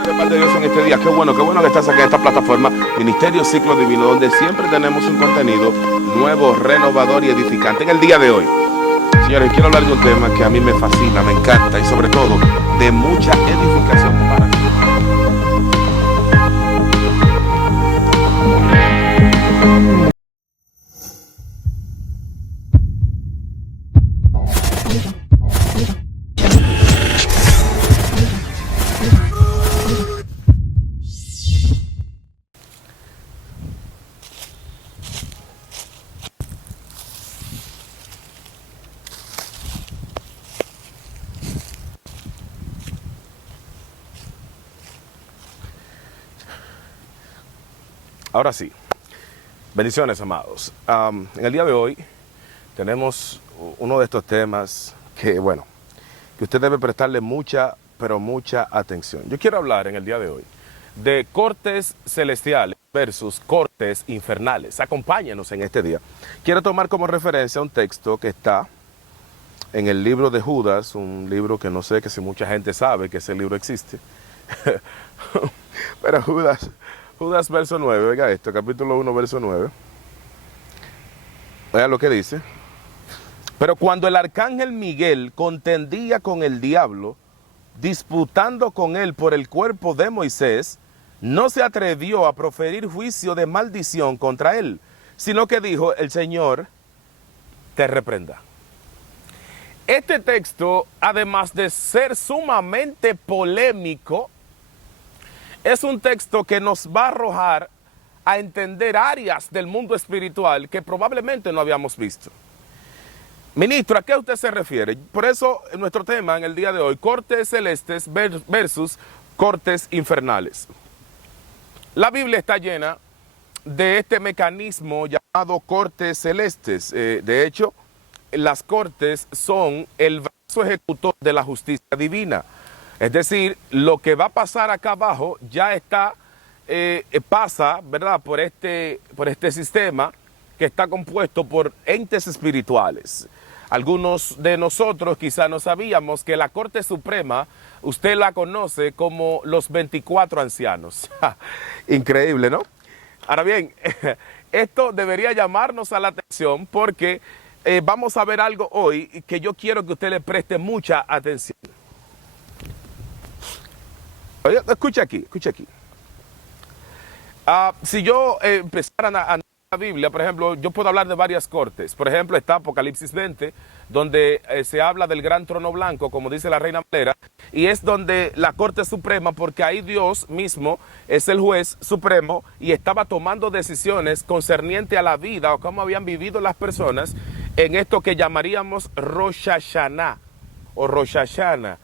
De parte de Dios en este día, qué bueno que estás aquí en esta plataforma Ministerio Ciclo Divino, donde siempre tenemos un contenido nuevo, renovador y edificante. En el día de hoy, señores, quiero hablar de un tema que a mí me fascina, me encanta y sobre todo de mucha edificación para mí. Ahora sí, bendiciones, amados. En el día de hoy tenemos uno de estos temas que, bueno, que usted debe prestarle mucha, pero mucha atención. Yo quiero hablar en el día de hoy de cortes celestiales versus cortes infernales. Acompáñenos en este día. Quiero tomar como referencia un texto que está en el libro de Judas, un libro que no sé que si mucha gente sabe que ese libro existe. Pero Judas verso 9, oiga esto, capítulo 1, verso 9. Oiga lo que dice. Pero cuando el arcángel Miguel contendía con el diablo, disputando con él por el cuerpo de Moisés, no se atrevió a proferir juicio de maldición contra él, sino que dijo: el Señor te reprenda. Este texto, además de ser sumamente polémico, es un texto que nos va a arrojar a entender áreas del mundo espiritual que probablemente no habíamos visto. Ministro, ¿a qué usted se refiere? Por eso nuestro tema en el día de hoy, cortes celestes versus cortes infernales. La Biblia está llena de este mecanismo llamado cortes celestes. De hecho, las cortes son el brazo ejecutor de la justicia divina. Es decir, lo que va a pasar acá abajo ya está, pasa, ¿verdad?, por este sistema que está compuesto por entes espirituales. Algunos de nosotros quizá no sabíamos que la Corte Suprema, usted la conoce como los 24 ancianos. Increíble, ¿no? Ahora bien, esto debería llamarnos a la atención porque vamos a ver algo hoy que yo quiero que usted le preste mucha atención. Oye, escucha aquí. Si yo empezara a la Biblia, por ejemplo, yo puedo hablar de varias cortes. Por ejemplo, está Apocalipsis 20, donde se habla del gran trono blanco, como dice la Reina Valera, y es donde la Corte Suprema, porque ahí Dios mismo es el juez supremo y estaba tomando decisiones concerniente a la vida o cómo habían vivido las personas en esto que llamaríamos Rosh Hashanah o Rosh Hashanah.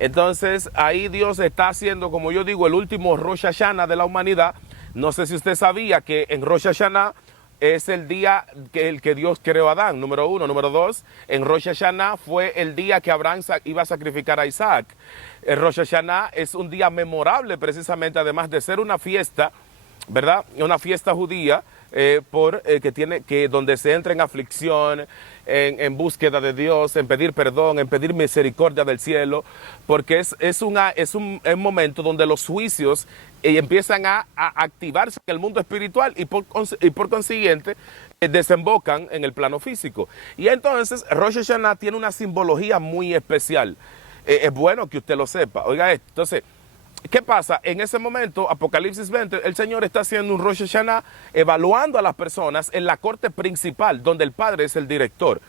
Entonces, ahí Dios está haciendo, como yo digo, el último Rosh Hashanah de la humanidad. No sé si usted sabía que en Rosh Hashanah es el día que Dios creó a Adán, número 1. Número 2, en Rosh Hashanah fue el día que Abraham iba a sacrificar a Isaac. El Rosh Hashanah es un día memorable precisamente, además de ser una fiesta, ¿verdad? Una fiesta judía, donde se entra en aflicción, en búsqueda de Dios, en pedir perdón, en pedir misericordia del cielo, porque es un momento donde los juicios empiezan a activarse en el mundo espiritual y por consiguiente desembocan en el plano físico. Y entonces Rosh Hashanah tiene una simbología muy especial. Es bueno que usted lo sepa. Oiga esto. Entonces, ¿qué pasa? En ese momento, Apocalipsis 20, el Señor está haciendo un Rosh Hashanah evaluando a las personas en la corte principal, donde el Padre es el director.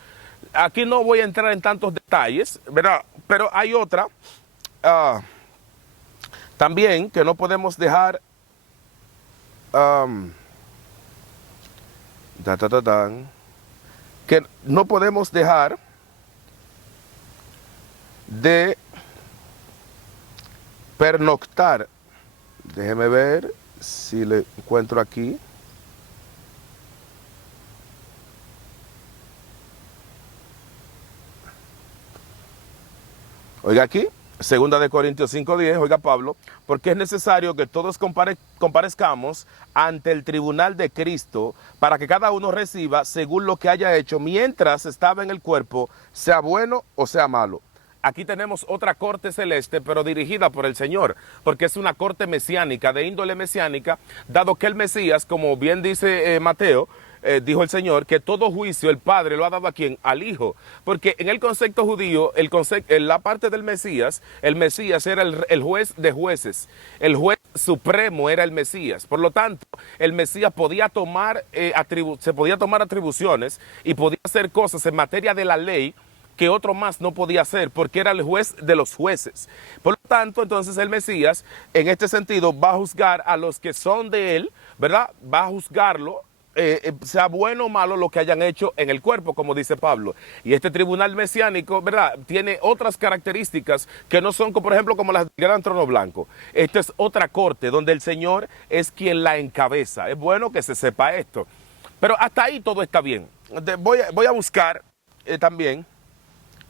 Aquí no voy a entrar en tantos detalles, ¿verdad? Pero hay otra también que no podemos dejar que no podemos dejar de pernoctar. Déjeme ver si le encuentro aquí. Oiga aquí, 2 Corintios 5:10, oiga Pablo, porque es necesario que todos comparezcamos ante el tribunal de Cristo para que cada uno reciba según lo que haya hecho mientras estaba en el cuerpo, sea bueno o sea malo. aquí tenemos otra corte celeste, pero dirigida por el Señor, porque es una corte mesiánica, de índole mesiánica, dado que el Mesías, como bien dice Mateo, dijo el Señor, que todo juicio el Padre lo ha dado a quién, al Hijo, porque en el concepto judío, en la parte del Mesías, el Mesías era el juez de jueces, el juez supremo era el Mesías, por lo tanto, el Mesías podía tomar, se podía tomar atribuciones y podía hacer cosas en materia de la ley que otro más no podía hacer, porque era el juez de los jueces. Por lo tanto, entonces el Mesías, en este sentido, va a juzgar a los que son de él, ¿verdad? Va a juzgarlo, sea bueno o malo lo que hayan hecho en el cuerpo, como dice Pablo. Y este tribunal mesiánico, ¿verdad?, tiene otras características que no son, por ejemplo, como las del Gran Trono Blanco. Esta es otra corte donde el Señor es quien la encabeza. Es bueno que se sepa esto. Pero hasta ahí todo está bien. Voy a buscar también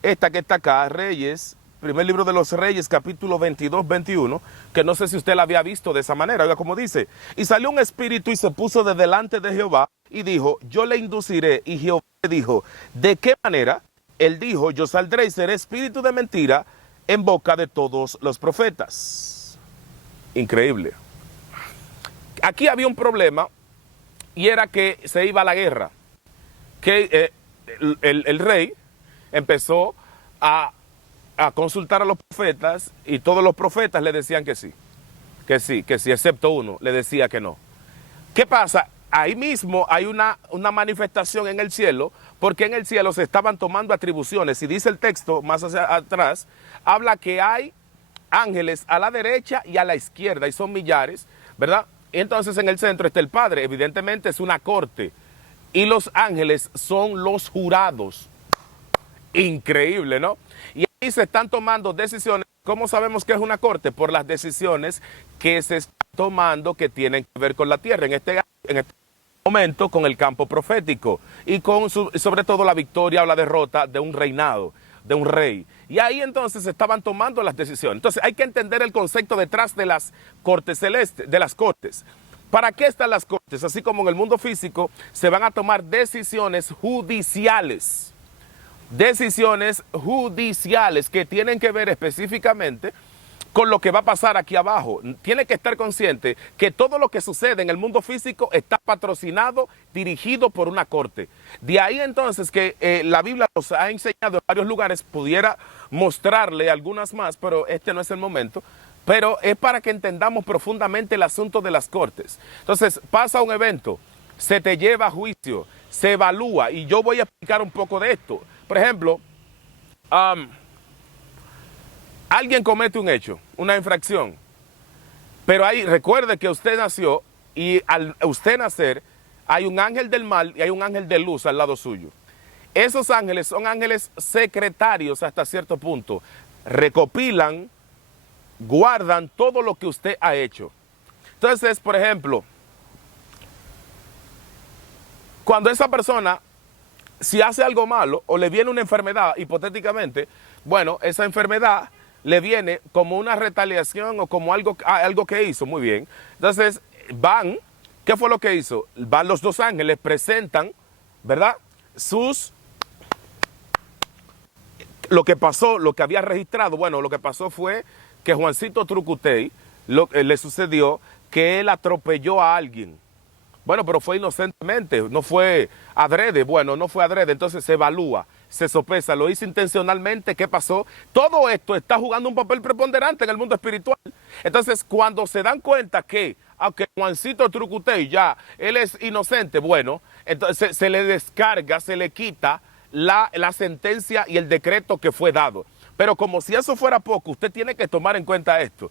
esta que está acá, Reyes, primer libro de los Reyes, capítulo 22, 21, que no sé si usted la había visto de esa manera. Oiga como dice: y salió un espíritu y se puso de delante de Jehová y dijo, yo le induciré. Y Jehová le dijo, ¿de qué manera? Él dijo, yo saldré y seré espíritu de mentira en boca de todos los profetas. Increíble. Aquí había un problema, y era que se iba a la guerra, que el rey empezó a consultar a los profetas, y todos los profetas le decían que sí, excepto uno le decía que no. ¿Qué pasa? Ahí mismo hay una manifestación en el cielo, porque en el cielo se estaban tomando atribuciones, y dice el texto más hacia atrás, habla que hay ángeles a la derecha y a la izquierda, y son millares, ¿verdad? Y entonces en el centro está el Padre, evidentemente es una corte, y los ángeles son los jurados. Increíble, ¿no? Y ahí se están tomando decisiones. ¿Cómo sabemos que es una corte? Por las decisiones que se están tomando que tienen que ver con la tierra, en este momento con el campo profético, y con sobre todo la victoria o la derrota de un reinado, de un rey. Y ahí entonces se estaban tomando las decisiones. Entonces hay que entender el concepto detrás de las cortes celestes, de las cortes. ¿Para qué están las cortes? Así como en el mundo físico se van a tomar decisiones judiciales. Decisiones judiciales que tienen que ver específicamente con lo que va a pasar aquí abajo. Tiene que estar consciente que todo lo que sucede en el mundo físico está patrocinado, dirigido por una corte. De ahí entonces que la Biblia nos ha enseñado en varios lugares, pudiera mostrarle algunas más, pero este no es el momento. Pero es para que entendamos profundamente el asunto de las cortes. Entonces pasa un evento, se te lleva a juicio, se evalúa, y yo voy a explicar un poco de esto. Por ejemplo, alguien comete un hecho, una infracción, pero ahí recuerde que usted nació, y al usted nacer hay un ángel del mal y hay un ángel de luz al lado suyo. Esos ángeles son ángeles secretarios hasta cierto punto, recopilan, guardan todo lo que usted ha hecho. Entonces, por ejemplo, cuando esa persona, si hace algo malo o le viene una enfermedad, hipotéticamente, bueno, esa enfermedad le viene como una retaliación o como algo que hizo, muy bien. Entonces van, ¿qué fue lo que hizo? Van los dos ángeles, presentan, ¿verdad?, lo que pasó, lo que había registrado. Bueno, lo que pasó fue que Juancito Trucutey, le sucedió que él atropelló a alguien. Bueno, pero fue inocentemente, no fue adrede. Bueno, no fue adrede, entonces se evalúa, se sopesa, lo hizo intencionalmente, ¿qué pasó? Todo esto está jugando un papel preponderante en el mundo espiritual. Entonces, cuando se dan cuenta que, aunque Juancito Trucutey ya, él es inocente, bueno, entonces se le descarga, se le quita la sentencia y el decreto que fue dado. Pero como si eso fuera poco, usted tiene que tomar en cuenta esto.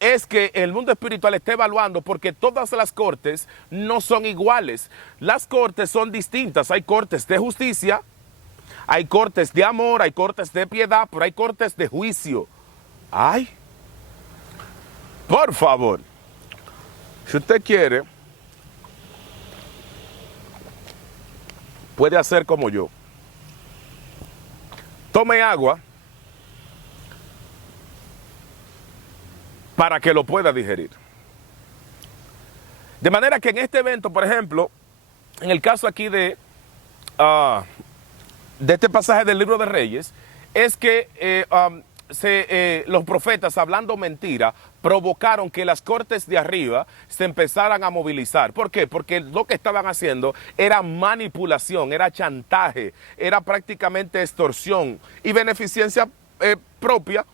Es que el mundo espiritual está evaluando, porque todas las cortes no son iguales. Las cortes son distintas. Hay cortes de justicia, hay cortes de amor, hay cortes de piedad, pero hay cortes de juicio. Ay, por favor, si usted quiere, puede hacer como yo. Tome agua para que lo pueda digerir. De manera que en este evento, por ejemplo, en el caso aquí de este pasaje del libro de Reyes, es que los profetas, hablando mentira, provocaron que las cortes de arriba se empezaran a movilizar. ¿Por qué? Porque lo que estaban haciendo era manipulación, era chantaje, era prácticamente extorsión y beneficencia propia,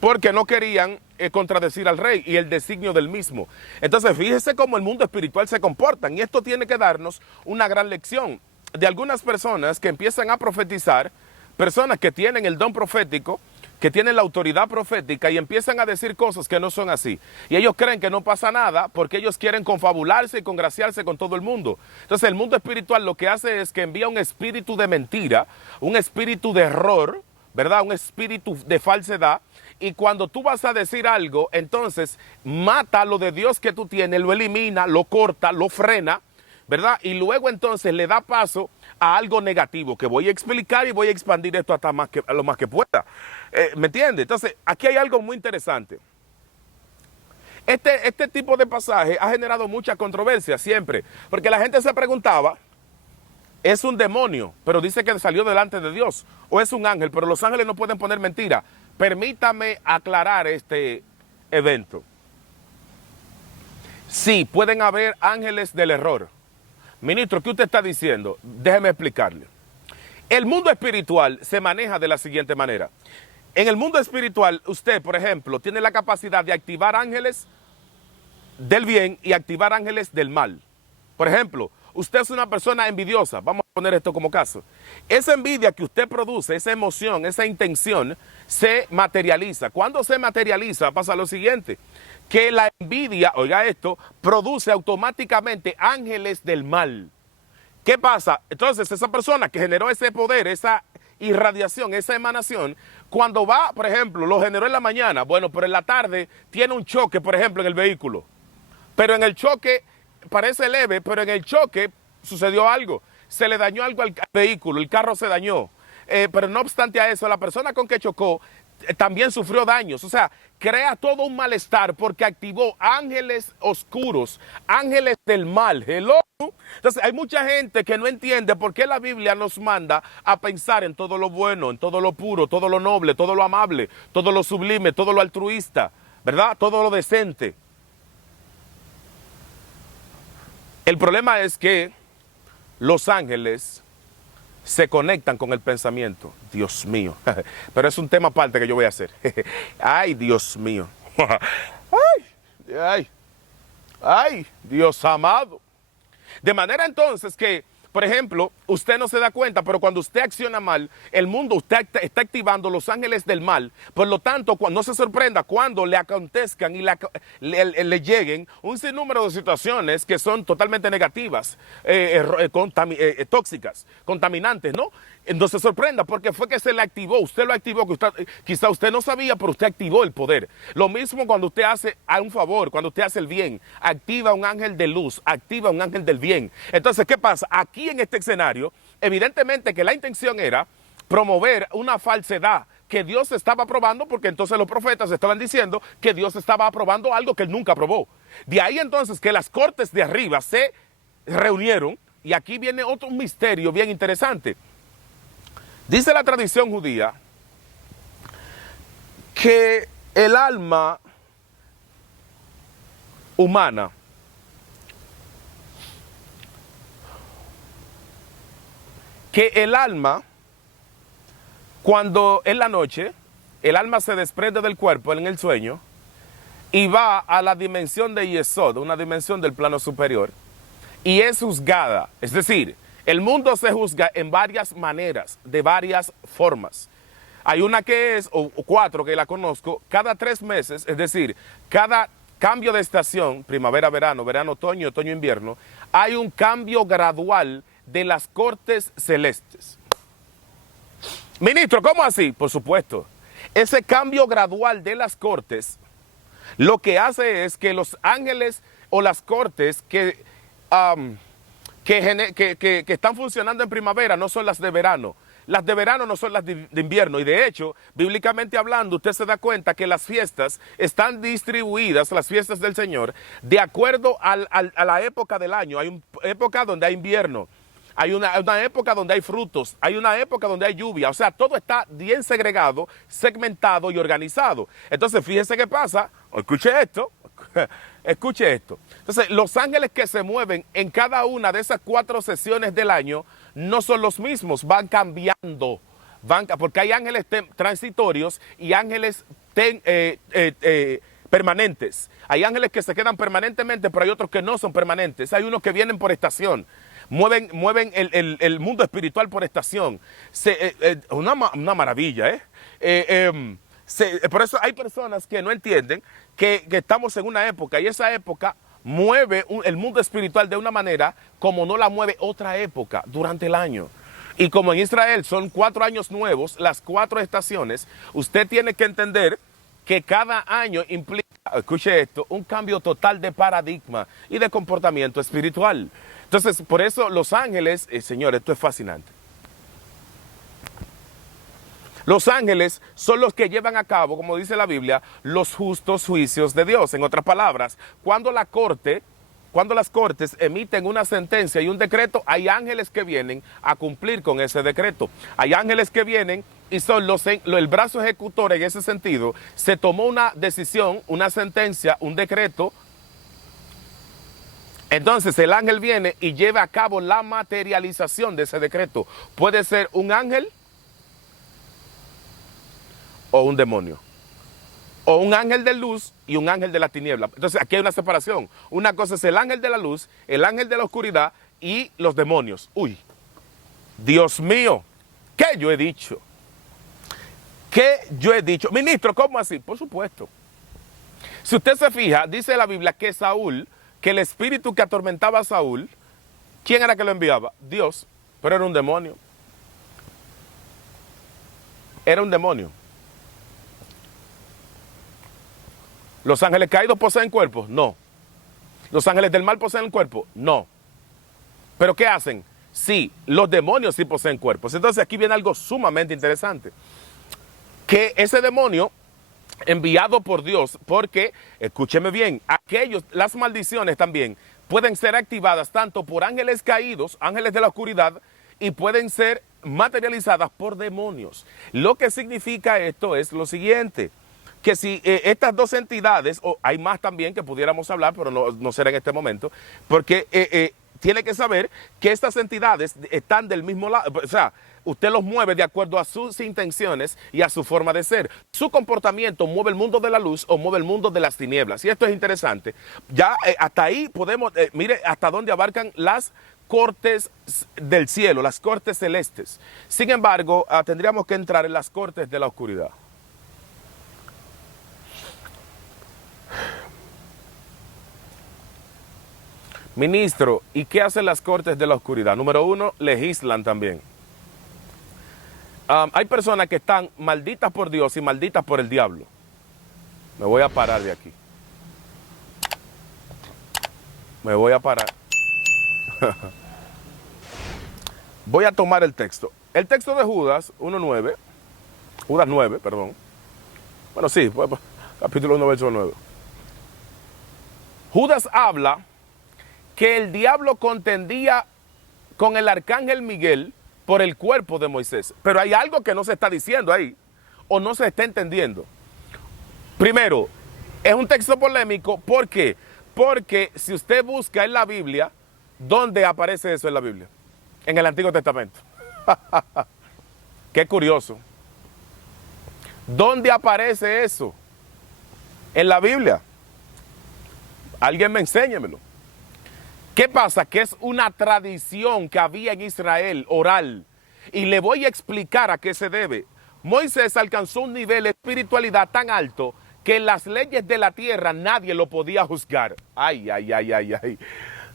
porque no querían contradecir al rey y el designio del mismo. Entonces, fíjese cómo el mundo espiritual se comporta, y esto tiene que darnos una gran lección de algunas personas que empiezan a profetizar, personas que tienen el don profético, que tienen la autoridad profética y empiezan a decir cosas que no son así. Y ellos creen que no pasa nada porque ellos quieren confabularse y congraciarse con todo el mundo. Entonces el mundo espiritual lo que hace es que envía un espíritu de mentira, un espíritu de error, ¿verdad? Un espíritu de falsedad. Y cuando tú vas a decir algo, entonces mata lo de Dios que tú tienes, lo elimina, lo corta, lo frena, ¿verdad? Y luego entonces le da paso a algo negativo, que voy a explicar y voy a expandir esto hasta a lo más que pueda. ¿Me entiendes? Entonces, aquí hay algo muy interesante. Este tipo de pasaje ha generado mucha controversia siempre, porque la gente se preguntaba, ¿es un demonio, pero dice que salió delante de Dios? ¿O es un ángel, pero los ángeles no pueden poner mentira? Permítame aclarar este evento. Sí, pueden haber ángeles del error. Ministro, ¿qué usted está diciendo? Déjeme explicarle. El mundo espiritual se maneja de la siguiente manera. En el mundo espiritual, usted, por ejemplo, tiene la capacidad de activar ángeles del bien y activar ángeles del mal. Por ejemplo, usted es una persona envidiosa, vamos a poner esto como caso. Esa envidia que usted produce, esa emoción, esa intención, se materializa. Cuando se materializa, pasa lo siguiente, que la envidia, oiga esto, produce automáticamente ángeles del mal. ¿Qué pasa? Entonces, esa persona que generó ese poder, esa irradiación, esa emanación, cuando va, por ejemplo, lo generó en la mañana, bueno, pero en la tarde tiene un choque, por ejemplo, en el vehículo. Pero en el choque parece leve, pero en el choque sucedió algo. Se le dañó algo al vehículo, el carro se dañó. Pero no obstante a eso, la persona con que chocó también sufrió daños. O sea, crea todo un malestar porque activó ángeles oscuros, ángeles del mal. Hello. Entonces, hay mucha gente que no entiende por qué la Biblia nos manda a pensar en todo lo bueno, en todo lo puro, todo lo noble, todo lo amable, todo lo sublime, todo lo altruista, ¿verdad? Todo lo decente. El problema es que los ángeles se conectan con el pensamiento. Dios mío. Pero es un tema aparte que yo voy a hacer. Ay, Dios mío. Ay, Dios amado. De manera entonces que, por ejemplo, usted no se da cuenta, pero cuando usted acciona mal, el mundo usted está activando los ángeles del mal. Por lo tanto, no se sorprenda cuando le acontezcan y le lleguen un sinnúmero de situaciones que son totalmente negativas, tóxicas, contaminantes, ¿no? No se sorprenda porque fue que se le activó, usted lo activó, que quizá usted no sabía, pero usted activó el poder. Lo mismo cuando usted hace un favor, cuando usted hace el bien, activa un ángel de luz, activa un ángel del bien. Entonces, ¿qué pasa? Aquí en este escenario, evidentemente que la intención era promover una falsedad que Dios estaba aprobando, porque entonces los profetas estaban diciendo que Dios estaba aprobando algo que él nunca aprobó. De ahí entonces que las cortes de arriba se reunieron, y aquí viene otro misterio bien interesante. Dice la tradición judía que el alma humana cuando en la noche, el alma se desprende del cuerpo en el sueño y va a la dimensión de Yesod, una dimensión del plano superior, y es juzgada. Es decir, el mundo se juzga en varias maneras, de varias formas. Hay una que es, o cuatro que la conozco, cada 3 meses, es decir, cada cambio de estación, primavera, verano, verano, otoño, otoño, invierno, hay un cambio gradual de las cortes celestes. Ministro, ¿cómo así? Por supuesto, ese cambio gradual de las cortes, lo que hace es que los ángeles o las cortes que están funcionando en primavera no son las de verano. Las de verano no son las de invierno. Y de hecho, bíblicamente hablando, usted se da cuenta que las fiestas están distribuidas, las fiestas del Señor, de acuerdo a la época del año. Hay una época donde hay invierno. hay una época donde hay frutos, hay una época donde hay lluvia, o sea, todo está bien segregado, segmentado y organizado. Entonces, fíjese qué pasa, escuche esto, escuche esto. Entonces, los ángeles que se mueven en cada una de esas 4 sesiones del año no son los mismos, van cambiando, porque hay ángeles transitorios y ángeles permanentes. Hay ángeles que se quedan permanentemente, pero hay otros que no son permanentes. Hay unos que vienen por estación. Mueven el mundo espiritual por estación. Una maravilla, por eso hay personas que no entienden que estamos en una época, y esa época mueve el mundo espiritual de una manera como no la mueve otra época durante el año. Y como en Israel son 4 años nuevos, las 4 estaciones, usted tiene que entender que cada año implica, escuche esto, un cambio total de paradigma y de comportamiento espiritual. Entonces, por eso los ángeles, señor, esto es fascinante. Los ángeles son los que llevan a cabo, como dice la Biblia, los justos juicios de Dios. En otras palabras, cuando las cortes emiten una sentencia y un decreto, hay ángeles que vienen a cumplir con ese decreto. Hay ángeles que vienen y son el brazo ejecutor en ese sentido. Se tomó una decisión, una sentencia, un decreto. Entonces el ángel viene y lleva a cabo la materialización de ese decreto. Puede ser un ángel o un demonio. O un ángel de luz y un ángel de la tiniebla. Entonces aquí hay una separación. Una cosa es el ángel de la luz, el ángel de la oscuridad y los demonios. Uy, Dios mío, ¿qué yo he dicho? ¿Qué yo he dicho? Ministro, ¿cómo así? Por supuesto. Si usted se fija, dice la Biblia que Saúl, que el espíritu que atormentaba a Saúl, ¿quién era que lo enviaba? Dios, pero era un demonio. Era un demonio. ¿Los ángeles caídos poseen cuerpos? No. ¿Los ángeles del mal poseen cuerpo? No. ¿Pero qué hacen? Sí, los demonios sí poseen cuerpos. Entonces aquí viene algo sumamente interesante. Que ese demonio enviado por Dios, porque, escúcheme bien, las maldiciones también pueden ser activadas tanto por ángeles caídos, ángeles de la oscuridad, y pueden ser materializadas por demonios. Lo que significa esto es lo siguiente, que si estas dos entidades, o hay más también que pudiéramos hablar, pero no será en este momento, porque tiene que saber que estas entidades están del mismo lado, o sea, usted los mueve de acuerdo a sus intenciones y a su forma de ser. Su comportamiento mueve el mundo de la luz o mueve el mundo de las tinieblas. Y esto es interesante. Ya hasta ahí podemos, mire hasta dónde abarcan las cortes del cielo, las cortes celestes. Sin embargo, tendríamos que entrar en las cortes de la oscuridad. Ministro, ¿y qué hacen las cortes de la oscuridad? Número 1, legislan también. Hay personas que están malditas por Dios y malditas por el diablo. Me voy a parar de aquí. Me voy a parar. Voy a tomar el texto. El texto de Judas 1:9. Judas 9, perdón. Bueno, sí, capítulo 1, verso 9. Judas habla que el diablo contendía con el arcángel Miguel por el cuerpo de Moisés. Pero hay algo que no se está diciendo ahí, o no se está entendiendo. Primero, es un texto polémico. ¿Por qué? Porque si usted busca en la Biblia, ¿dónde aparece eso en la Biblia? En el Antiguo Testamento. Qué curioso. ¿Dónde aparece eso? En la Biblia. Alguien me enséñemelo. ¿Qué pasa? Que es una tradición que había en Israel, oral. Y le voy a explicar a qué se debe. Moisés alcanzó un nivel de espiritualidad tan alto que las leyes de la tierra nadie lo podía juzgar. Ay, ay, ay, ay, ay.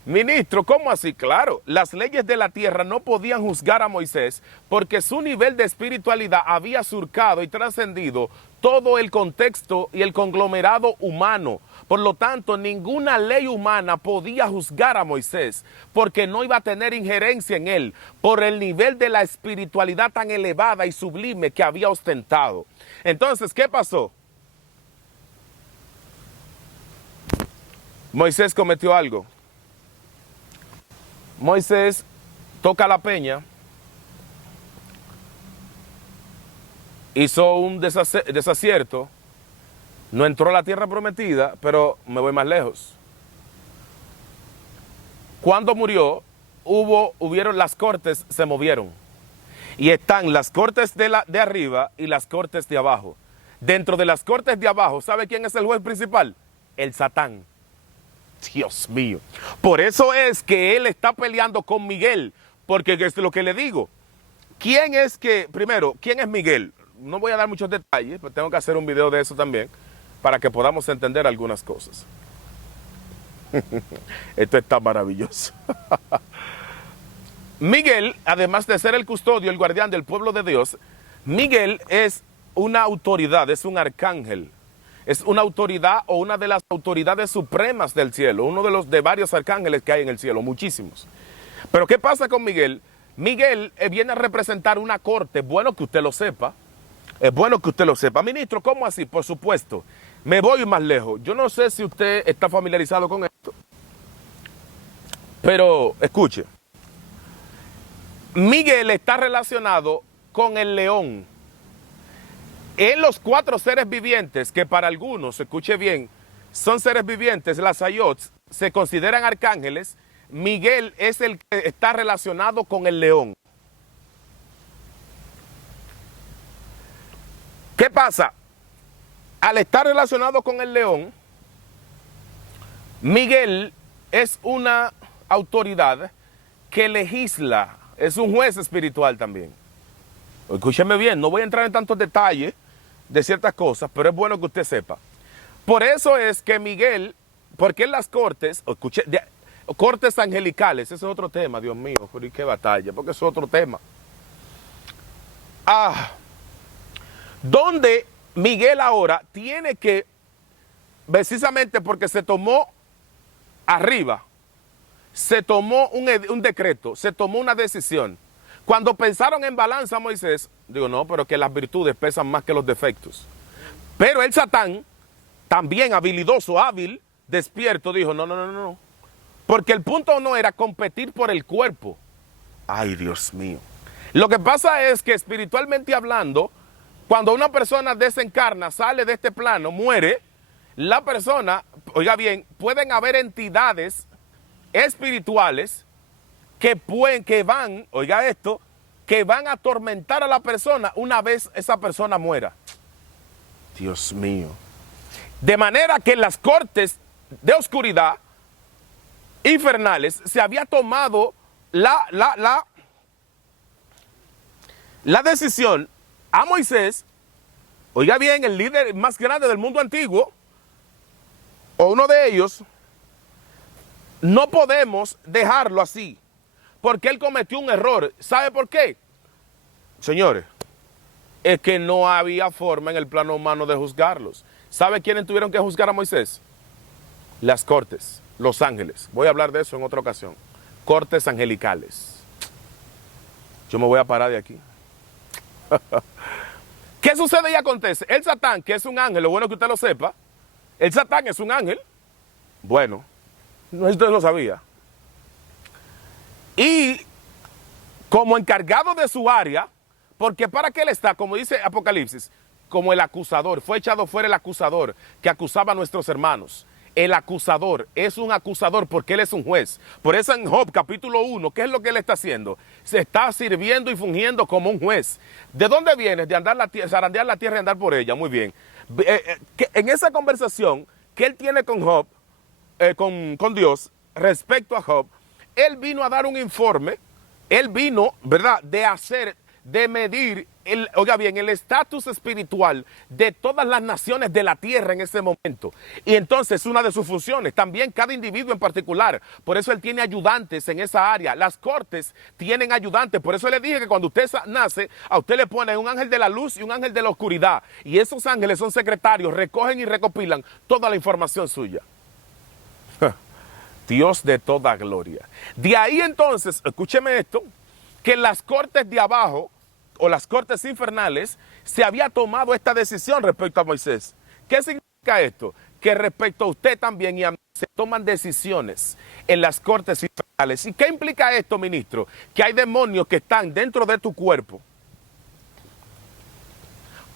Ministro, ¿cómo así? Claro, las leyes de la tierra no podían juzgar a Moisés porque su nivel de espiritualidad había surcado y trascendido todo el contexto y el conglomerado humano. Por lo tanto, ninguna ley humana podía juzgar a Moisés porque no iba a tener injerencia en él por el nivel de la espiritualidad tan elevada y sublime que había ostentado. Entonces, ¿qué pasó? Moisés cometió algo. Moisés toca la peña, hizo un desacierto, no entró a la tierra prometida, pero me voy más lejos. Cuando murió, hubieron las cortes, se movieron. Y están las cortes de arriba y las cortes de abajo. Dentro de las cortes de abajo, ¿sabe quién es el juez principal? El Satán. Dios mío. Por eso es que él está peleando con Miguel, porque es lo que le digo. ¿Quién es Miguel? No voy a dar muchos detalles, pero tengo que hacer un video de eso también, para que podamos entender algunas cosas. Esto está maravilloso. Miguel, además de ser el custodio, el guardián del pueblo de Dios, Miguel es una autoridad, es un arcángel. Es una autoridad o una de las autoridades supremas del cielo, uno de varios arcángeles que hay en el cielo, muchísimos. Pero ¿qué pasa con Miguel? Miguel viene a representar una corte, bueno que usted lo sepa, es bueno que usted lo sepa. Ministro, ¿cómo así? Por supuesto, me voy más lejos. Yo no sé si usted está familiarizado con esto, pero escuche. Miguel está relacionado con el león. En los 4 seres vivientes, que para algunos, escuche bien, son seres vivientes, las ayots, se consideran arcángeles, Miguel es el que está relacionado con el león. ¿Qué pasa? Al estar relacionado con el león, Miguel es una autoridad que legisla, es un juez espiritual también. Escúcheme bien, no voy a entrar en tantos detalles de ciertas cosas, pero es bueno que usted sepa. Por eso es que Miguel, porque en las cortes, cortes angelicales, ese es otro tema, Dios mío, qué batalla, porque es otro tema. Donde Miguel ahora tiene que, precisamente porque se tomó arriba, se tomó un decreto, se tomó una decisión. Cuando pensaron en balanza, Moisés, digo, no, pero que las virtudes pesan más que los defectos. Pero el Satán, también habilidoso, hábil, despierto, dijo, no. Porque el punto no era competir por el cuerpo. Ay, Dios mío. Lo que pasa es que espiritualmente hablando, cuando una persona desencarna, sale de este plano, muere, la persona, oiga bien, pueden haber entidades espirituales que van, oiga esto, que van a atormentar a la persona una vez esa persona muera. Dios mío. De manera que en las cortes de oscuridad infernales se había tomado la decisión a Moisés, oiga bien, el líder más grande del mundo antiguo, o uno de ellos, no podemos dejarlo así, porque él cometió un error. ¿Sabe por qué? Señores, es que no había forma en el plano humano de juzgarlos. ¿Sabe quiénes tuvieron que juzgar a Moisés? Las cortes, los ángeles. Voy a hablar de eso en otra ocasión. Cortes angelicales. Yo me voy a parar de aquí. ¿Qué sucede y acontece? El Satán, que es un ángel, lo bueno que usted lo sepa, el Satán es un ángel. Bueno, no, usted lo sabía. Y como encargado de su área, porque para qué él está, como dice Apocalipsis, como el acusador, fue echado fuera el acusador que acusaba a nuestros hermanos. El acusador es un acusador porque él es un juez. Por eso en Job capítulo 1, ¿qué es lo que él está haciendo? Se está sirviendo y fungiendo como un juez. ¿De dónde vienes? De andar zarandear la tierra y andar por ella. Muy bien. En esa conversación que él tiene con Job, con Dios, respecto a Job, él vino a dar un informe, él vino, ¿verdad?, de medir, oiga bien, el estatus espiritual de todas las naciones de la tierra en ese momento. Y entonces una de sus funciones, también cada individuo en particular, por eso él tiene ayudantes en esa área. Las cortes tienen ayudantes, por eso le dije que cuando usted nace, a usted le ponen un ángel de la luz y un ángel de la oscuridad. Y esos ángeles son secretarios, recogen y recopilan toda la información suya. Dios de toda gloria. De ahí entonces, escúcheme esto, que en las cortes de abajo, o las cortes infernales, se había tomado esta decisión respecto a Moisés. ¿Qué significa esto? Que respecto a usted también y a mí se toman decisiones en las cortes infernales. infernales. ¿Y qué implica esto, ministro? Que hay demonios que están dentro de tu cuerpo.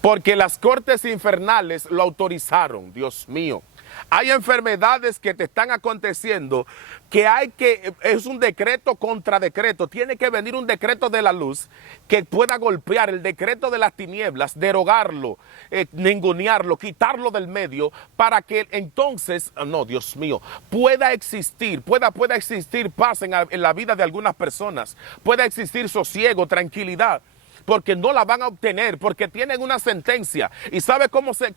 Porque las cortes infernales lo autorizaron, Dios mío. Hay enfermedades que te están aconteciendo es un decreto contra decreto. Tiene que venir un decreto de la luz que pueda golpear el decreto de las tinieblas, derogarlo, ningunearlo, quitarlo del medio para que entonces, no, Dios mío, pueda existir paz en la vida de algunas personas, pueda existir sosiego, tranquilidad. Porque no la van a obtener, porque tienen una sentencia. ¿Y sabe cómo se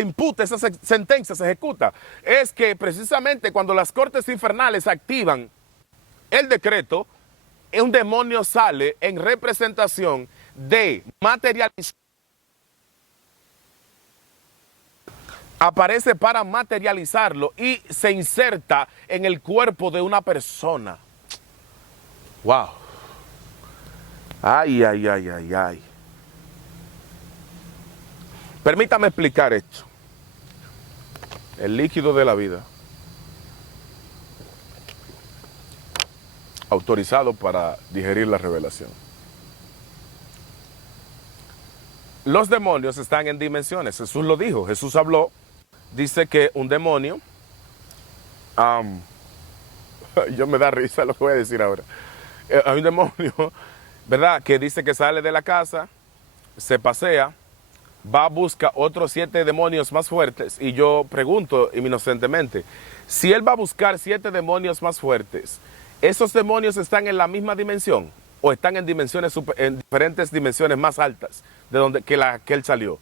imputa esa sentencia, se ejecuta? Es que precisamente cuando las cortes infernales activan el decreto, un demonio sale en representación de materializar. Aparece para materializarlo y se inserta en el cuerpo de una persona. ¡Wow! Ay, ay, ay, ay, ay. Permítame explicar esto. El líquido de la vida, autorizado para digerir la revelación. Los demonios están en dimensiones. Jesús lo dijo. Jesús habló. Dice que un demonio, yo me da risa lo que voy a decir ahora. Hay un demonio, ¿verdad?, que dice que sale de la casa, se pasea, va a buscar otros 7 demonios más fuertes. Y yo pregunto inocentemente, si él va a buscar 7 demonios más fuertes, ¿esos demonios están en la misma dimensión o están en diferentes dimensiones más altas de donde que él salió?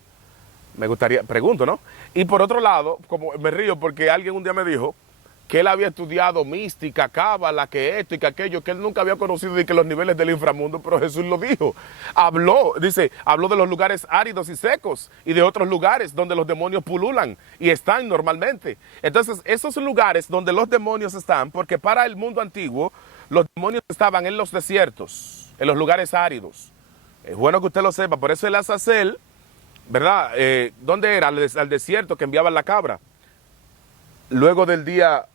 Me gustaría, pregunto, ¿no? Y por otro lado, como me río porque alguien un día me dijo que él había estudiado mística, cábala, que esto y que aquello, que él nunca había conocido y que los niveles del inframundo, pero Jesús lo dijo. Habló de los lugares áridos y secos y de otros lugares donde los demonios pululan y están normalmente. Entonces, esos lugares donde los demonios están, porque para el mundo antiguo, los demonios estaban en los desiertos, en los lugares áridos. Es bueno que usted lo sepa, por eso el Azazel, ¿verdad? ¿Dónde era? Al desierto que enviaban la cabra. Luego del día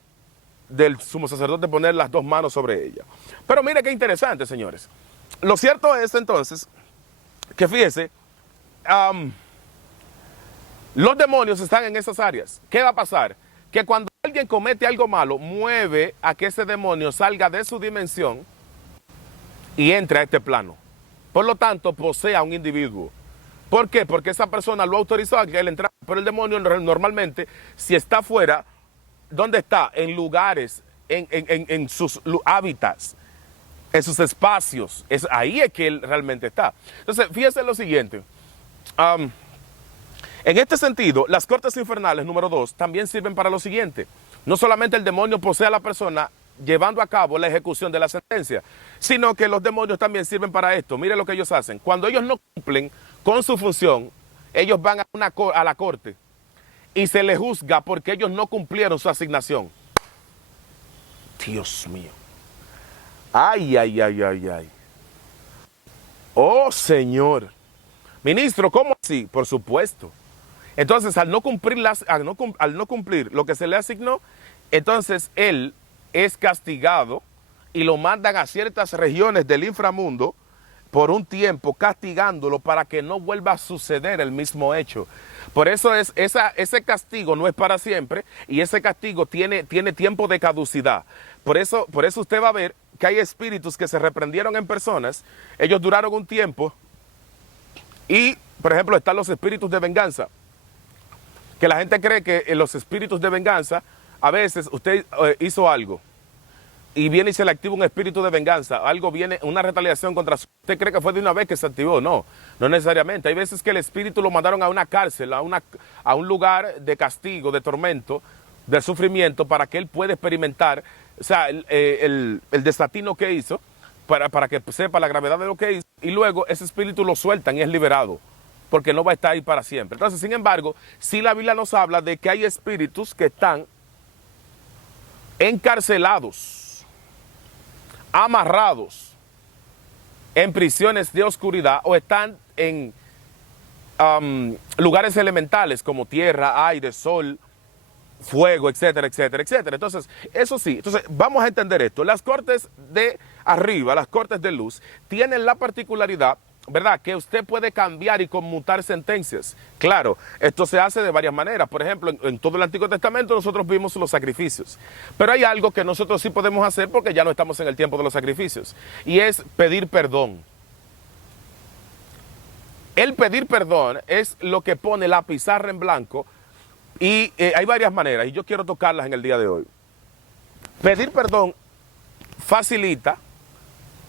del sumo sacerdote poner las 2 manos sobre ella. Pero mire qué interesante, señores. Lo cierto es entonces que fíjese, los demonios están en esas áreas. ¿Qué va a pasar? Que cuando alguien comete algo malo, mueve a que ese demonio salga de su dimensión y entre a este plano. Por lo tanto, posee a un individuo. ¿Por qué? Porque esa persona lo autorizó a que él entrara. Pero el demonio normalmente, si está fuera, ¿dónde está? En lugares, en sus hábitats, en sus espacios. Ahí es que él realmente está. Entonces, fíjese lo siguiente. En este sentido, las cortes infernales, número 2, también sirven para lo siguiente. No solamente el demonio posee a la persona llevando a cabo la ejecución de la sentencia, sino que los demonios también sirven para esto. Mire lo que ellos hacen. Cuando ellos no cumplen con su función, ellos van a la corte y se les juzga porque ellos no cumplieron su asignación. Dios mío. Ay, ay, ay, ay, ay. Oh, Señor. Ministro, ¿cómo así? Por supuesto. Entonces, al no cumplir lo que se le asignó, entonces él es castigado y lo mandan a ciertas regiones del inframundo por un tiempo, castigándolo para que no vuelva a suceder el mismo hecho. Por eso ese castigo no es para siempre y ese castigo tiene tiempo de caducidad. Por eso usted va a ver que hay espíritus que se reprendieron en personas, ellos duraron un tiempo y, por ejemplo, están los espíritus de venganza. Que la gente cree que en los espíritus de venganza, a veces usted hizo algo y viene y se le activa un espíritu de venganza, algo viene, una retaliación contra usted cree que fue de una vez que se activó. No necesariamente. Hay veces que el espíritu lo mandaron a una cárcel, a un lugar de castigo, de tormento, de sufrimiento, para que él pueda experimentar, o sea, el desatino que hizo, para que sepa la gravedad de lo que hizo, y luego ese espíritu lo sueltan y es liberado, porque no va a estar ahí para siempre. Entonces, sin embargo, sí la Biblia nos habla de que hay espíritus que están encarcelados, amarrados en prisiones de oscuridad o están en lugares elementales como tierra, aire, sol, fuego, etcétera, etcétera, etcétera. Entonces, eso sí, entonces vamos a entender esto. Las cortes de arriba, las cortes de luz, tienen la particularidad, ¿verdad?, que usted puede cambiar y conmutar sentencias. Claro, esto se hace de varias maneras. Por ejemplo, en todo el Antiguo Testamento nosotros vimos los sacrificios. Pero hay algo que nosotros sí podemos hacer porque ya no estamos en el tiempo de los sacrificios. Y es pedir perdón. El pedir perdón es lo que pone la pizarra en blanco. Y hay varias maneras y yo quiero tocarlas en el día de hoy. Pedir perdón facilita,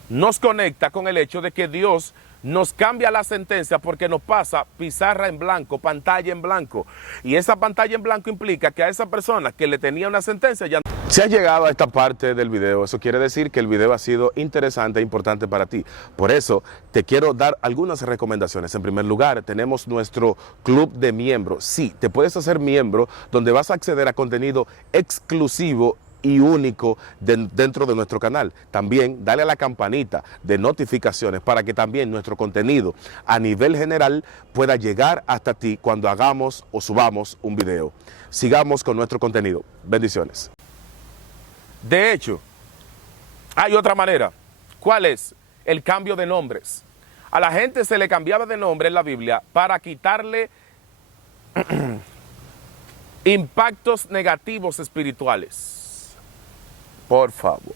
nos conecta con el hecho de que Dios nos cambia la sentencia porque nos pasa pizarra en blanco, pantalla en blanco. Y esa pantalla en blanco implica que a esa persona que le tenía una sentencia ya... Si has llegado a esta parte del video, eso quiere decir que el video ha sido interesante e importante para ti. Por eso te quiero dar algunas recomendaciones. En primer lugar, tenemos nuestro club de miembros. Sí, te puedes hacer miembro donde vas a acceder a contenido exclusivo y único dentro de nuestro canal. También dale a la campanita de notificaciones para que también nuestro contenido a nivel general pueda llegar hasta ti cuando hagamos o subamos un video. Sigamos con nuestro contenido. Bendiciones. De hecho, hay otra manera. ¿Cuál es? El cambio de nombres. A la gente se le cambiaba de nombre en la Biblia para quitarle impactos negativos espirituales. Por favor.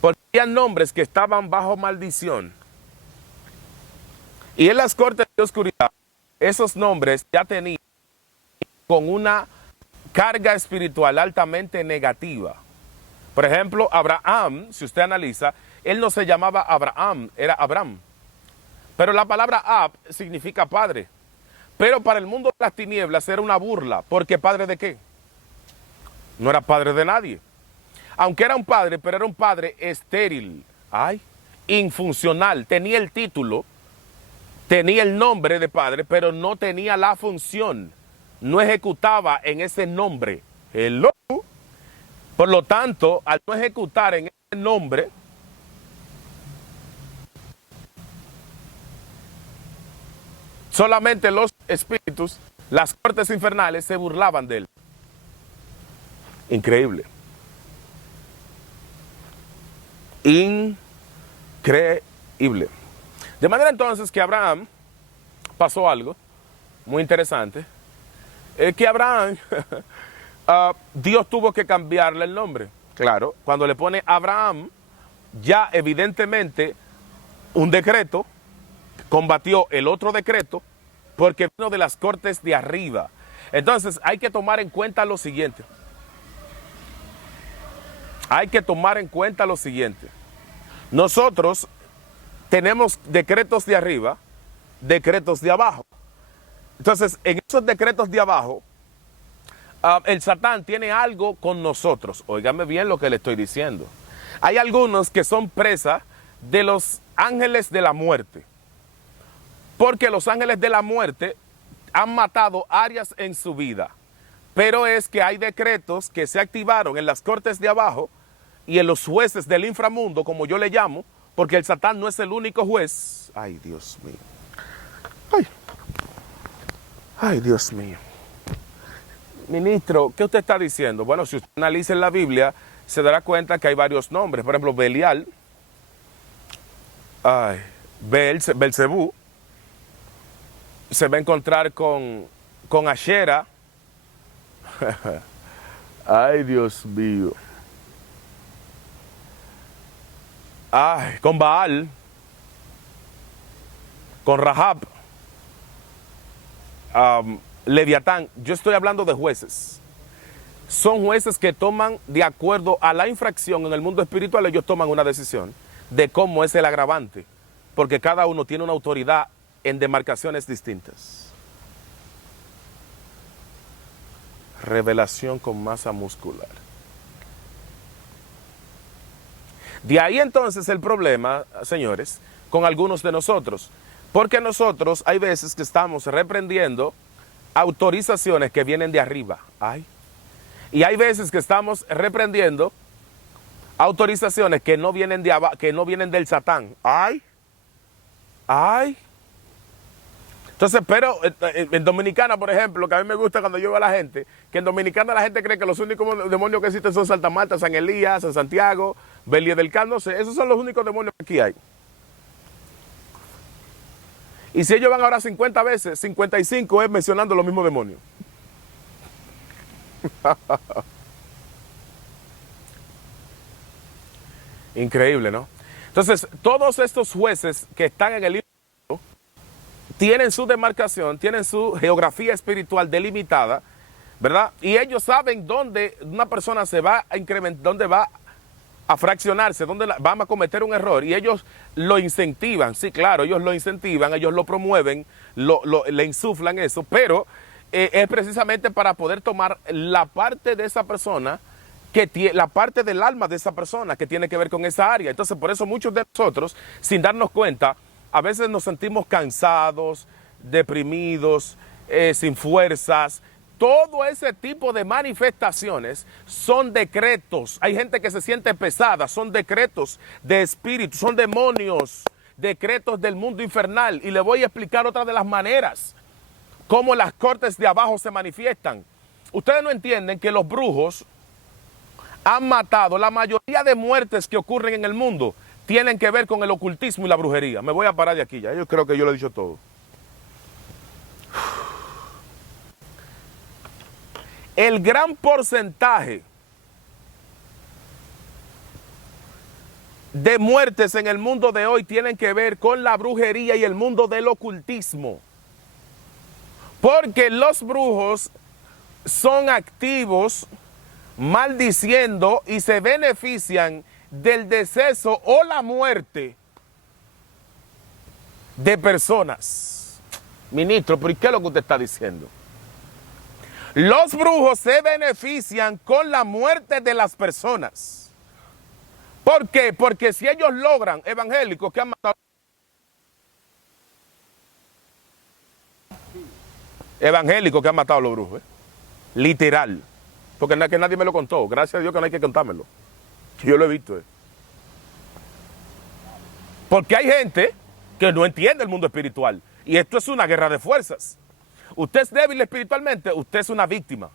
Porque había nombres que estaban bajo maldición. Y en las cortes de oscuridad, esos nombres ya tenían con una carga espiritual altamente negativa. Por ejemplo, Abraham, si usted analiza, él no se llamaba Abraham, era Abram. Pero la palabra Ab significa padre. Pero para el mundo de las tinieblas era una burla, porque ¿padre de qué? No era padre de nadie. Aunque era un padre, pero era un padre estéril. Ay, infuncional. Tenía el título, tenía el nombre de padre, pero no tenía la función. No ejecutaba en ese nombre. Hello. Por lo tanto, al no ejecutar en ese nombre, solamente los espíritus, las cortes infernales se burlaban de él. Increíble. Increíble. De manera entonces que Abraham pasó algo muy interesante. Que Abraham, Dios tuvo que cambiarle el nombre. Claro, cuando le pone Abraham, ya evidentemente un decreto combatió el otro decreto porque vino de las cortes de arriba. Entonces hay que tomar en cuenta lo siguiente. Hay que tomar en cuenta lo siguiente. Nosotros tenemos decretos de arriba, decretos de abajo. Entonces, en esos decretos de abajo, el Satán tiene algo con nosotros. Óigame bien lo que le estoy diciendo. Hay algunos que son presa de los ángeles de la muerte. Porque los ángeles de la muerte han matado áreas en su vida. Pero es que hay decretos que se activaron en las cortes de abajo y en los jueces del inframundo, como yo le llamo, porque el Satán no es el único juez. Ay, Dios mío. Ay, Dios mío. Ministro, ¿qué usted está diciendo? Bueno, si usted analiza en la Biblia, se dará cuenta que hay varios nombres. Por ejemplo, Belial, Belcebú, se va a encontrar con Ashera. Ay, Dios mío. Ay, con Baal, con Rahab, Leviatán. Yo estoy hablando de jueces. Son jueces que toman de acuerdo a la infracción en el mundo espiritual, ellos toman una decisión de cómo es el agravante, porque cada uno tiene una autoridad en demarcaciones distintas. Revelación con masa muscular. De ahí entonces el problema, señores, con algunos de nosotros. Porque nosotros hay veces que estamos reprendiendo autorizaciones que vienen de arriba. Ay. Y hay veces que estamos reprendiendo autorizaciones que no vienen que no vienen del Satán. Ay. Ay. Entonces, pero en Dominicana, por ejemplo, que a mí me gusta cuando yo veo a la gente, que en Dominicana la gente cree que los únicos demonios que existen son Santa Marta, San Elías, San Santiago, Belie del Can, no sé, esos son los únicos demonios que aquí hay. Y si ellos van ahora 50 veces, 55 es mencionando los mismos demonios. Increíble, ¿no? Entonces, todos estos jueces que están en el libro tienen su demarcación, tienen su geografía espiritual delimitada, ¿verdad? Y ellos saben dónde una persona se va a incrementar, dónde va a fraccionarse, dónde van a cometer un error, y ellos lo incentivan. Sí, claro, ellos lo incentivan, ellos lo promueven, le insuflan eso, pero es precisamente para poder tomar la parte de esa persona, la parte del alma de esa persona que tiene que ver con esa área. Entonces, por eso muchos de nosotros, sin darnos cuenta, a veces nos sentimos cansados, deprimidos, sin fuerzas. Todo ese tipo de manifestaciones son decretos. Hay gente que se siente pesada, son decretos de espíritu, son demonios, decretos del mundo infernal. Y le voy a explicar otra de las maneras cómo las cortes de abajo se manifiestan. Ustedes no entienden que los brujos han matado, la mayoría de muertes que ocurren en el mundo tienen que ver con el ocultismo y la brujería. Me voy a parar de aquí ya, yo creo que yo lo he dicho todo. El gran porcentaje de muertes en el mundo de hoy tienen que ver con la brujería y el mundo del ocultismo. Porque los brujos son activos maldiciendo y se benefician del deceso o la muerte de personas. Ministro, ¿pero qué es lo que usted está diciendo? Los brujos se benefician con la muerte de las personas. ¿Por qué? Porque si ellos logran, evangélicos que han matado, a los brujos, literal, porque que nadie me lo contó, gracias a Dios que no hay que contármelo, que yo lo he visto. Porque hay gente que no entiende el mundo espiritual, y esto es una guerra de fuerzas. Usted es débil espiritualmente, usted es una víctima.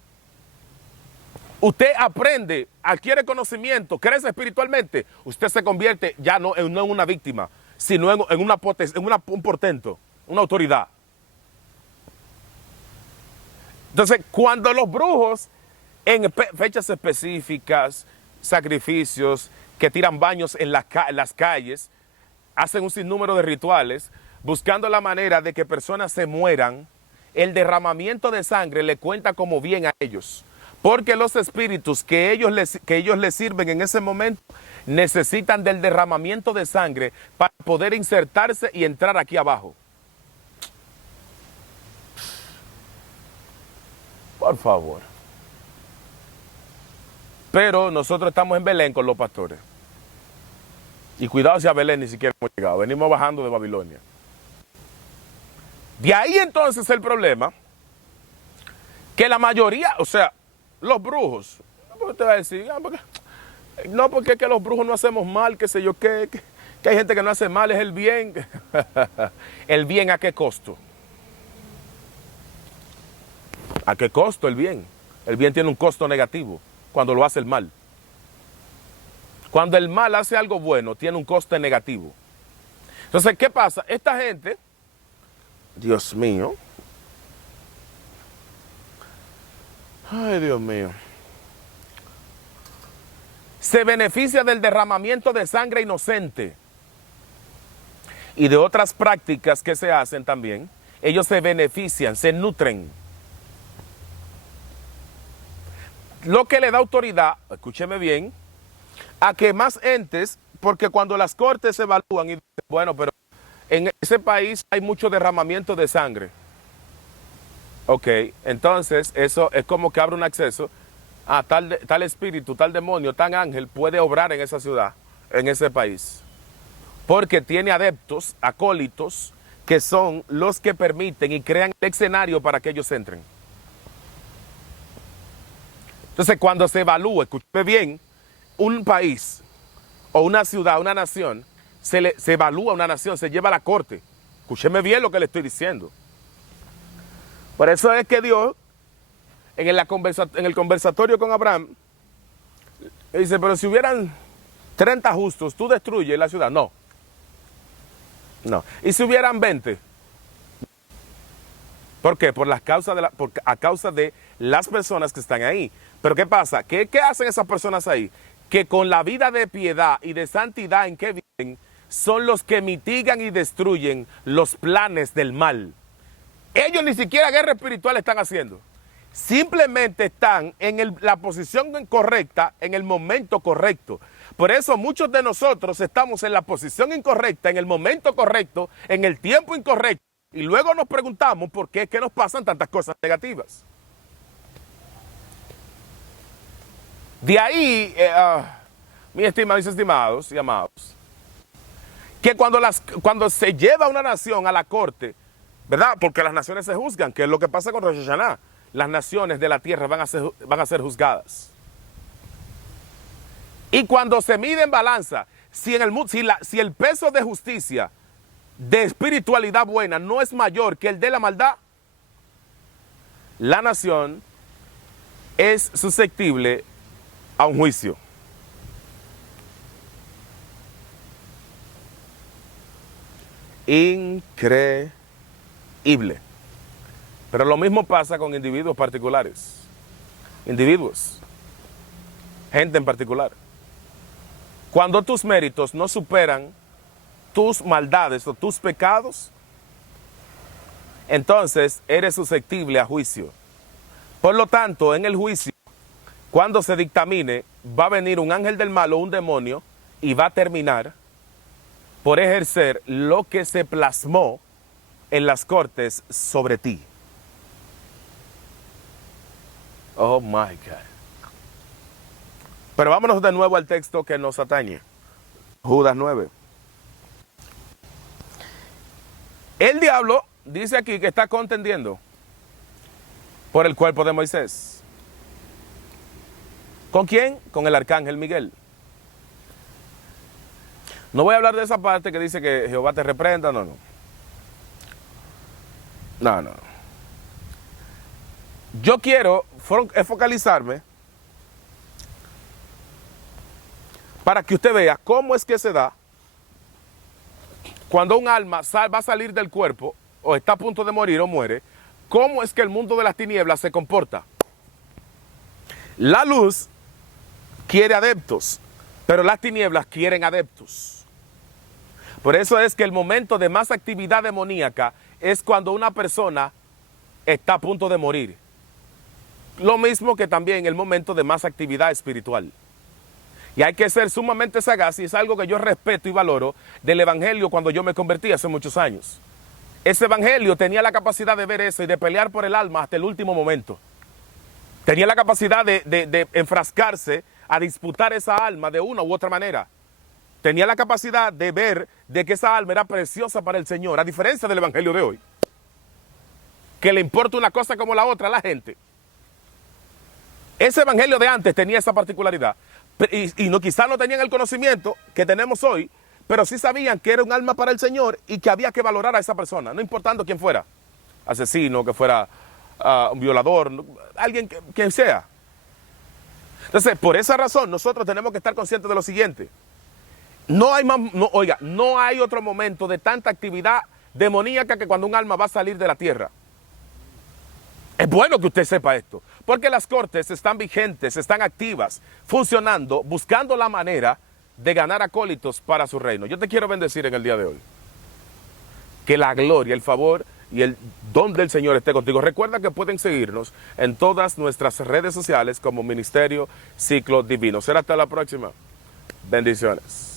Usted aprende, adquiere conocimiento, crece espiritualmente, usted se convierte ya no en una víctima, sino en un portento, una autoridad. Entonces, cuando los brujos, en fechas específicas, sacrificios, que tiran baños en las calles, hacen un sinnúmero de rituales, buscando la manera de que personas se mueran, el derramamiento de sangre le cuenta como bien a ellos. Porque los espíritus que ellos les sirven en ese momento necesitan del derramamiento de sangre para poder insertarse y entrar aquí abajo. Por favor. Pero nosotros estamos en Belén con los pastores. Y cuidado si a Belén ni siquiera hemos llegado. Venimos bajando de Babilonia. De ahí entonces el problema, que la mayoría, o sea, los brujos, usted va a decir, porque es que los brujos no hacemos mal, qué sé yo, que hay gente que no hace mal, es el bien. ¿El bien a qué costo? ¿A qué costo el bien? El bien tiene un costo negativo cuando lo hace el mal. Cuando el mal hace algo bueno, tiene un coste negativo. Entonces, ¿qué pasa? Esta gente, Dios mío, ay Dios mío, se beneficia del derramamiento de sangre inocente y de otras prácticas que se hacen también. Ellos se benefician, se nutren. Lo que le da autoridad, escúcheme bien, a que más entes, porque cuando las cortes se evalúan y dicen, bueno, pero en ese país hay mucho derramamiento de sangre. Ok, entonces eso es como que abre un acceso a tal espíritu, tal demonio, tal ángel puede obrar en esa ciudad, en ese país. Porque tiene adeptos, acólitos, que son los que permiten y crean el escenario para que ellos entren. Entonces, cuando se evalúa, escúcheme bien, un país o una ciudad, una nación, se evalúa una nación, se lleva a la corte. Escúcheme bien lo que le estoy diciendo. Por eso es que Dios, en el conversatorio con Abraham, dice, pero si hubieran 30 justos, ¿tú destruyes la ciudad? No. No. ¿Y si hubieran 20? ¿Por qué? A causa de las personas que están ahí. Pero ¿qué pasa? ¿Qué hacen esas personas ahí? Que con la vida de piedad y de santidad en que viven, son los que mitigan y destruyen los planes del mal. Ellos ni siquiera guerra espiritual están haciendo. Simplemente están en la posición correcta, en el momento correcto. Por eso muchos de nosotros estamos en la posición incorrecta, en el momento correcto, en el tiempo incorrecto. Y luego nos preguntamos por qué es que nos pasan tantas cosas negativas. De ahí, mis estimados y amados, que cuando se lleva una nación a la corte, ¿verdad? Porque las naciones se juzgan, que es lo que pasa con Rosh Hashanah. Las naciones de la tierra van a ser juzgadas. Y cuando se mide en balanza, si el peso de justicia, de espiritualidad buena, no es mayor que el de la maldad, la nación es susceptible a un juicio. Increíble. Pero lo mismo pasa con individuos particulares. Individuos. Gente en particular. Cuando tus méritos no superan tus maldades o tus pecados, entonces eres susceptible a juicio. Por lo tanto, en el juicio, cuando se dictamine, va a venir un ángel del mal o un demonio y va a terminar por ejercer lo que se plasmó en las cortes sobre ti. Oh my God. Pero vámonos de nuevo al texto que nos atañe. Judas 9. El diablo dice aquí que está contendiendo por el cuerpo de Moisés. ¿Con quién? Con el arcángel Miguel. No voy a hablar de esa parte que dice que Jehová te reprenda, no. Yo quiero focalizarme para que usted vea cómo es que se da cuando un alma va a salir del cuerpo o está a punto de morir o muere, cómo es que el mundo de las tinieblas se comporta. La luz quiere adeptos, pero las tinieblas quieren adeptos. Por eso es que el momento de más actividad demoníaca es cuando una persona está a punto de morir. Lo mismo que también el momento de más actividad espiritual. Y hay que ser sumamente sagaz, y es algo que yo respeto y valoro del evangelio cuando yo me convertí hace muchos años. Ese evangelio tenía la capacidad de ver eso y de pelear por el alma hasta el último momento. Tenía la capacidad de enfrascarse a disputar esa alma de una u otra manera. Tenía la capacidad de ver de que esa alma era preciosa para el Señor, a diferencia del evangelio de hoy, que le importa una cosa como la otra a la gente. Ese evangelio de antes tenía esa particularidad. Y no, quizás no tenían el conocimiento que tenemos hoy, pero sí sabían que era un alma para el Señor y que había que valorar a esa persona, no importando quién fuera. Asesino, que fuera un violador, alguien quien sea. Entonces, por esa razón, nosotros tenemos que estar conscientes de lo siguiente. No hay otro momento de tanta actividad demoníaca que cuando un alma va a salir de la tierra. Es bueno que usted sepa esto, porque las cortes están vigentes, están activas, funcionando, buscando la manera de ganar acólitos para su reino. Yo te quiero bendecir en el día de hoy. Que la gloria, el favor y el don del Señor esté contigo. Recuerda que pueden seguirnos en todas nuestras redes sociales como Ministerio Ciclo Divino. Será hasta la próxima. Bendiciones.